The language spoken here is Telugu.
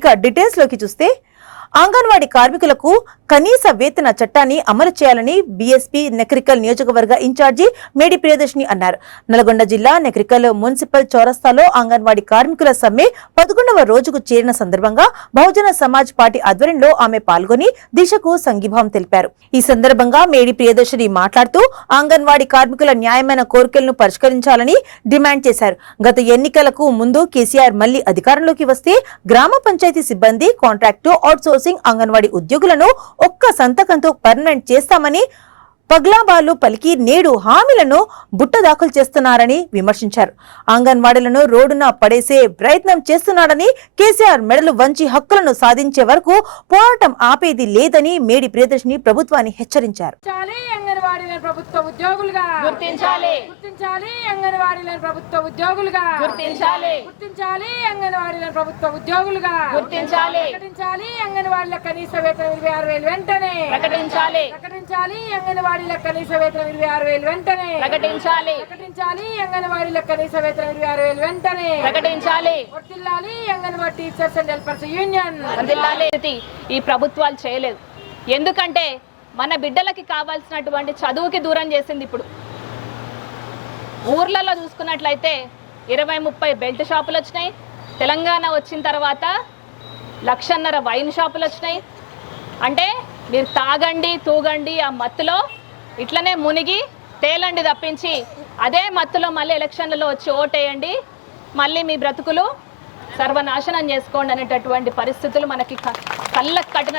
ఇక డీటెయిల్స్ లోకి చూస్తే అంగన్వాడీ కార్మికులకు కనీస వేతన చట్టాన్ని అమలు చేయాలని బీఎస్పీ నెక్రికల్ నియోజకవర్గ ఇన్ఛార్జి మేడి ప్రియదర్శిని అన్నారు. నల్గొండ జిల్లా నెక్రికల్ మున్సిపల్ చౌరస్తాలో అంగన్వాడీ కార్మికుల సమ్మె 11వ రోజుకు చేరిన సందర్భంగా బహుజన సమాజ్ పార్టీ ఆధ్వర్యంలో ఆమె పాల్గొని దిశకు సంఘీభావం తెలిపారు. ఈ సందర్భంగా మేడి ప్రియదర్శిని మాట్లాడుతూ అంగన్వాడీ కార్మికుల న్యాయమైన కోరికలను పరిష్కరించాలని డిమాండ్ చేశారు. గత ఎన్నికలకు ముందు కేసీఆర్ మళ్లీ అధికారంలోకి వస్తే గ్రామ పంచాయతీ సిబ్బంది, కాంట్రాక్టు, అవుట్సోర్సింగ్ అంగన్వాడీ ఉద్యోగులను ఒక్క సంతకంతో పర్మనెంట్ చేస్తామని పగ్లాబాలు పలికి నేడు హామీలను బుట్ట దాఖలు చేస్తున్నారని విమర్శించారు. అంగన్వాడీలను రోడ్డున పడేసే ప్రయత్నం చేస్తున్నాడని, కేసీఆర్ మెడలు వంచి హక్కులను సాధించే వరకు పోరాటం ఆపేది లేదని మేడి ప్రియదర్శిని ప్రభుత్వాన్ని హెచ్చరించారు. కనీస వేతనం 26,000 వెంటనే ప్రకటించాలి. అంగన్వాడీల కనీస వేతనం 26,000 వెంటనే ప్రకటించాలి. అంగన్వాడీల కనీస వేతనం 26,000 వెంటనే ప్రకటించాలి. వర్ధిల్లాలి anganwadi teachers and helpers union. ఈ ప్రభుత్వాలు చేయలేదు. ఎందుకంటే మన బిడ్డలకి కావాల్సినటువంటి చదువుకి దూరం చేసింది. ఇప్పుడు ఊర్లలో చూసుకున్నట్లయితే 20-30 బెల్ట్ షాపులు వచ్చినాయి. తెలంగాణ వచ్చిన తర్వాత 1,50,000 వైన్ షాపులు వచ్చినాయి. అంటే మీరు తాగండి, తూగండి, ఆ మత్తులో ఇట్లనే మునిగి తేలండి తప్పించి అదే మత్తులో మళ్ళీ ఎలక్షన్లలో వచ్చి ఓటేయండి, మళ్ళీ మీ బ్రతుకులు సర్వనాశనం చేసుకోండి అనేటటువంటి పరిస్థితులు మనకి కళ్ళకు కట్టిన